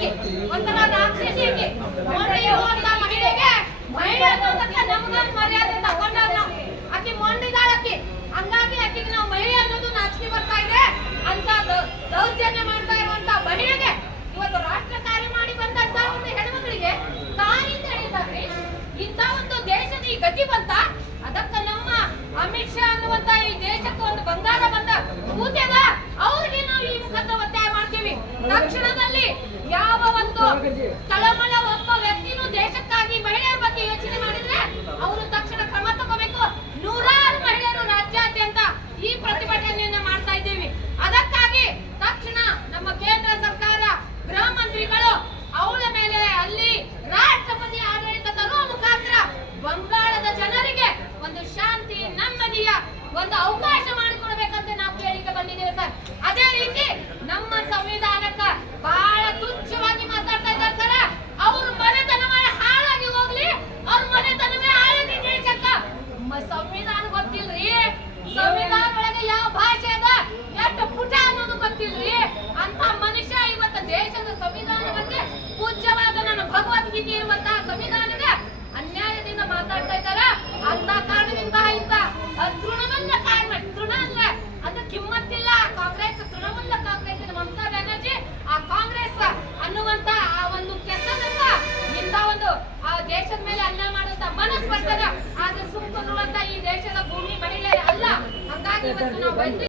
ಮೊಂಡಕ್ಕೆ ಒಂಥರ ರಾಕ್ಷಸಿ ಮಹಿಳೆಗೆ ಮಹಿಳೆ ಅನ್ನೋದಕ್ಕೆ ನಮ್ಗೊಂದು ಮರ್ಯಾದೆ ತಗೊಂಡಾಗ ಆಕಿ ಆಕೆ ಮೊಂಡಿದಾಳ ಆಕೆ ಹಂಗಾಗಿ ಆಕಿಗೆ ನಾವು ಮಹಿಳೆ ಅನ್ನೋದು ನಾಚಿಕೆ ಬರ್ತಾ ಇದೆ ಅಂತ ದೌರ್ಜನ್ಯ ಮಾಡ್ತಾ ಇರುವಂತ ಮಹಿಳೆಗೆ ಇವತ್ತು ರಾಷ್ಟ್ರ ಕಾರ್ಯ ಮಾಡಿ ಬಂದಂತ ಒಂದು ಹೆಣ್ಮಕ್ಳಿಗೆ ತಾನಿಂದ ಹೇಳಿದ್ದಾರೆ. ಇಂಥ ಒಂದು ದೇಶದ ಈ ಗತಿ ಬಂತ, ಅದಕ್ಕೆ ನಮ್ಮ ಅಮಿತ್ ಶಾ ಅನ್ನುವಂತ ಈ ದೇಶಕ್ಕೆ ಒಂದು ಬಂಗಾರ ಬಂದ ಕೂತ್ಯದ ಅವ್ರಿಗೆ ನಾವು ಈ ಮುಖದ ಒತ್ತಾಯ ಮಾಡ್ತೀವಿ. ತಕ್ಷಣದಲ್ಲಿ ಯಾವ ತಳಮಳ ಒಬ್ಬ ವ್ಯಕ್ತಿನೂ ದೇಶಕ್ಕಾಗಿ ಮಹಿಳೆಯರ ಬಗ್ಗೆ ಯೋಚನೆ ಮಾಡಿದ್ರೆ ಅವರು ತಕ್ಷಣ ಕ್ರಮ ತಗೋಬೇಕು. ನೂರಾರು ಮಹಿಳೆಯರು ರಾಜ್ಯಾದ್ಯಂತ ಈ ಪ್ರತಿಭಟನೆಯನ್ನ ಮಾಡ್ತಾ ಇದ್ದೀವಿ. ಅದಕ್ಕಾಗಿ ತಕ್ಷಣ ನಮ್ಮ ಕೇಂದ್ರ ಸರ್ಕಾರ, ಗೃಹ ಮಂತ್ರಿಗಳು ಅವಳ ಮೇಲೆ ಅಲ್ಲಿ ರಾಷ್ಟ್ರಪತಿ ಆಡಳಿತ ತರುವ ಮುಖಾಂತರ ಬಂಗಾಳದ ಜನರಿಗೆ ಒಂದು ಶಾಂತಿ, ನೆಮ್ಮದಿಯ ಒಂದು ಅವಕಾಶ ರಾಜಕೀಯ ಇರುವಂತಹ ಸಂವಿಧಾನದ ಅನ್ಯಾಯದಿಂದ ಮಾತಾಡ್ತಾ ಇದ್ದಾರ? ಅಂತ ಕಾರಣದಿಂದ ಇಂತ ತೃಣಮೂಲ ಕಾರಣ ತೃಣ ಅಲ್ಲ ಅದು ಕಿಮ್ಮತ್ತಿಲ್ಲ. ಕಾಂಗ್ರೆಸ್, ತೃಣಮೂಲ ಕಾಂಗ್ರೆಸ್ ಮಮತಾ ಬ್ಯಾನರ್ಜಿ, ಆ ಕಾಂಗ್ರೆಸ್ ಅನ್ನುವಂತ ಆ ಒಂದು ಕೆಟ್ಟದಂತ ಇಂತ ಒಂದು, ಆ ದೇಶದ ಮೇಲೆ ಅನ್ಯಾಯ ಮಾಡುವಂತ ಮನಸ್ ಬರ್ತದ ಆದ್ರೆ ಸುಮ್ಕೊಂಡಿರುವಂತ ಈ ದೇಶದ ಭೂಮಿ ಮಡಿಲೇ ಅಲ್ಲ. ಹಂಗಾಗಿ ಇವತ್ತು ನಾವು